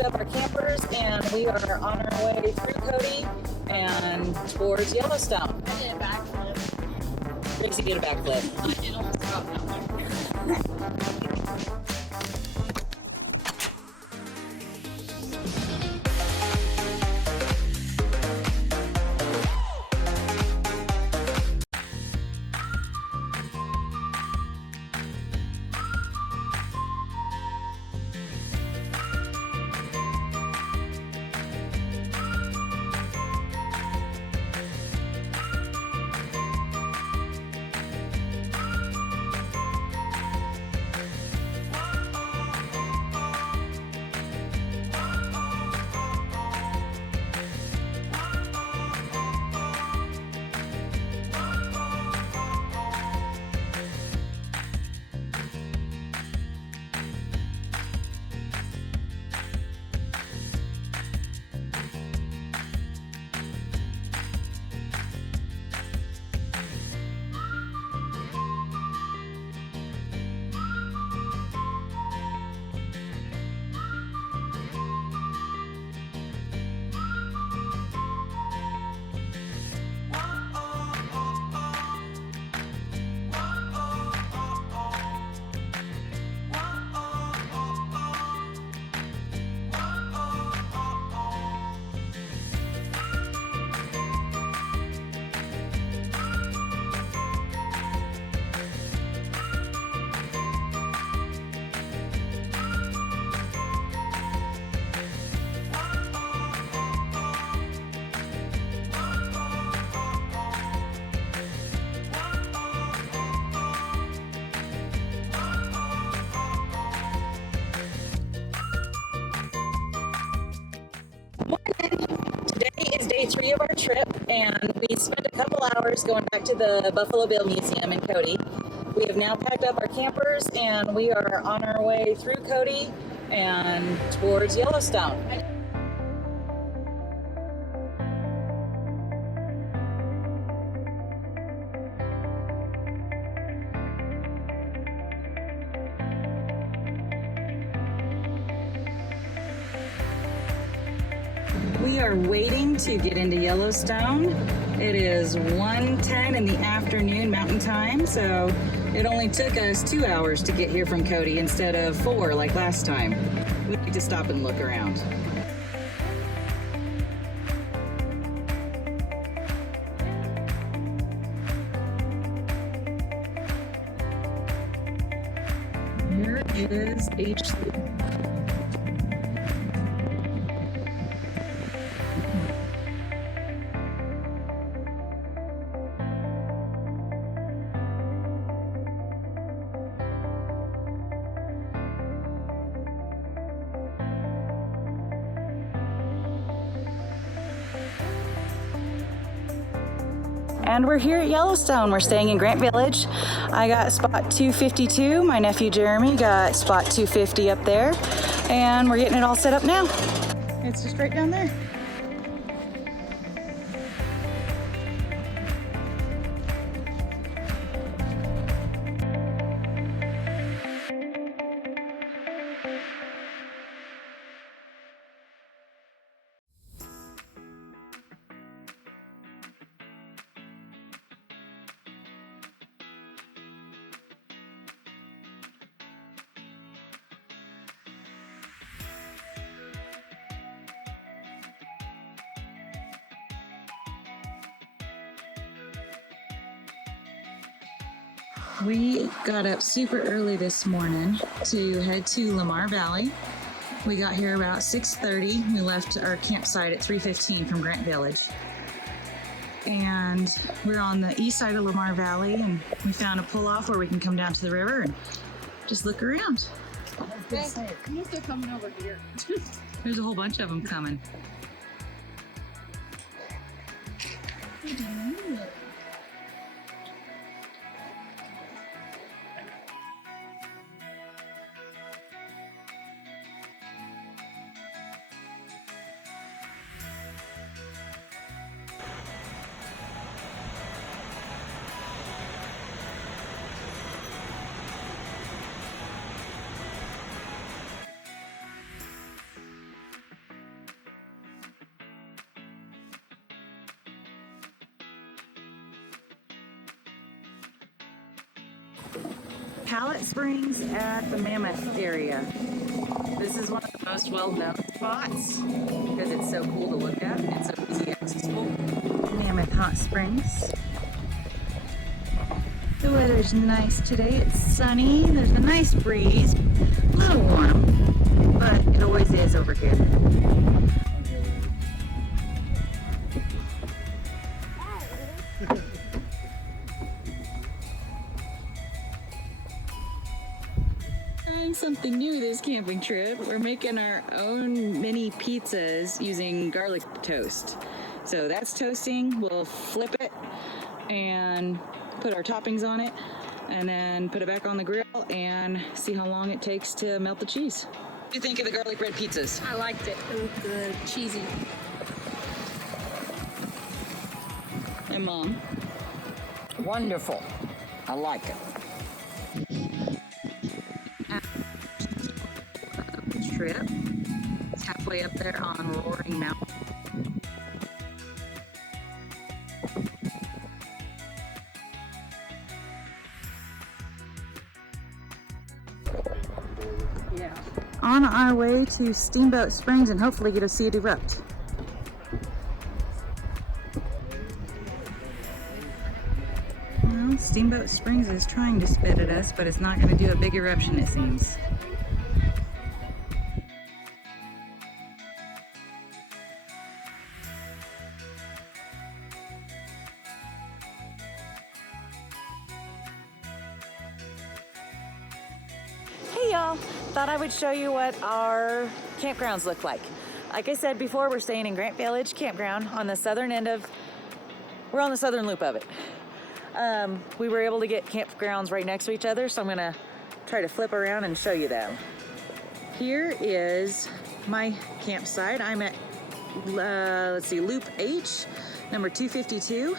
packed up our campers and we are on our way through Cody and towards Yellowstone. I did a backflip. Gracie did a backflip. I did almost drop that one. Today is day 3 of our trip, and we spent a couple hours going back to the Buffalo Bill Museum in Cody. We have now packed up our campers, and we are on our way through Cody and towards Yellowstone. We are waiting to get into Yellowstone. It is 1:10 in the afternoon Mountain Time, so it only took us 2 hours to get here from Cody instead of 4 like last time. We need to stop and look around. Here is HC. And we're here at Yellowstone. We're staying in Grant Village. I got spot 252. My nephew Jeremy got spot 250 up there. And we're getting it all set up now. It's just right down there. We got up super early this morning to head to Lamar Valley. We got here about 6:30. We left our campsite at 3:15 from Grant Village. And we're on the east side of Lamar Valley, and we found a pull-off where we can come down to the river and just look around. They're coming over here. There's a whole bunch of them coming. Pallet Springs at the Mammoth area. This is one of the most well-known spots because it's so cool to look at and so easy accessible. Mammoth Hot Springs. The weather's nice today. It's sunny. There's a nice breeze. A little warm, but it always is over here. Trying something new this camping trip. We're making our own mini pizzas using garlic toast. So that's toasting. We'll flip it and put our toppings on it and then put it back on the grill and see how long it takes to melt the cheese. What do you think of the garlic bread pizzas? I liked it. It was good. Cheesy. And Mom? Wonderful. I like it. Trip. It's halfway up there on Roaring Mountain. Yeah. On our way to Steamboat Springs and hopefully get to see it erupt. Well, Steamboat Springs is trying to spit at us, but it's not going to do a big eruption, it seems. Hey y'all, thought I would show you what our campgrounds look like. Like I said before, we're staying in Grant Village Campground on the southern end of, we're on the southern loop of it. We were able to get campgrounds right next to each other, so I'm gonna try to flip around and show you them. Here is my campsite. I'm at, let's see, Loop H, number 252.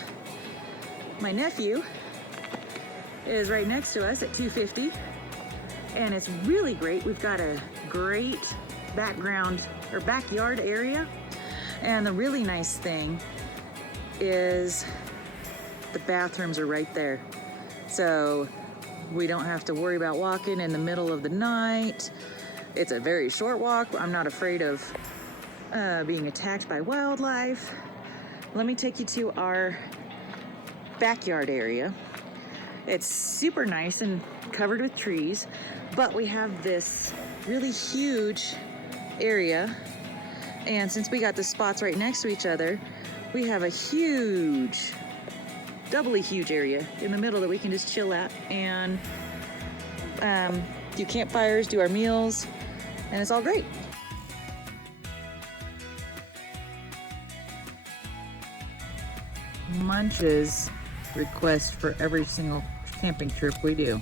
My nephew is right next to us at 250. And it's really great. We've got a great background or backyard area. And the really nice thing is the bathrooms are right there. So we don't have to worry about walking in the middle of the night. It's a very short walk. I'm not afraid of being attacked by wildlife. Let me take you to our backyard area. It's super nice and covered with trees, but we have this really huge area. And since we got the spots right next to each other, we have a huge, doubly huge area in the middle that we can just chill at and do campfires, do our meals, and it's all great. Munch's request for every single camping trip we do.